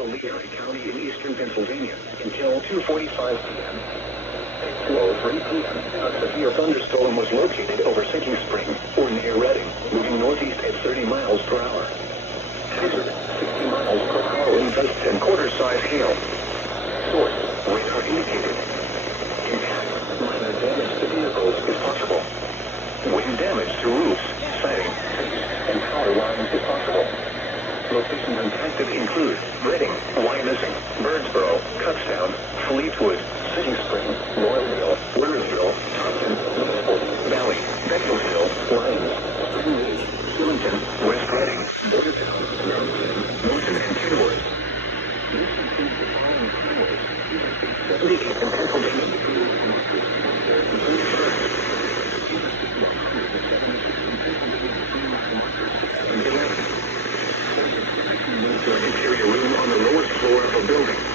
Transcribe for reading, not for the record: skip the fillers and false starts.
central Lehigh County in eastern Pennsylvania until 2:45 p.m. At 2:03 p.m., a severe thunderstorm was located over Sinking Spring, or near Reading, moving northeast at 30 miles per hour. Hazard, 60 miles per hour wind gusts and quarter-size hail. Source, radar indicated. Impact, minor damage to vehicles is possible. Wind damage to roofs, siding, trees, and power lines is possible. Locations impacted include Reading, Wyomissing, Birdsboro, Kutztown, Fleetwood, Sinking Spring, Loyalville, Wurtersville, Thompson, Norfolk, Valley, Beaconsville, Lyons, Spring Ridge, Killington, West Reading, Bordertown, Norton, and Kenworth. This includes the following highways: Interstate 78 in Pennsylvania between Vermonters and Interstate 176 in Pennsylvania between Vermonters and Vermont. There's a connecting link to an interior room on the lowest floor of a building.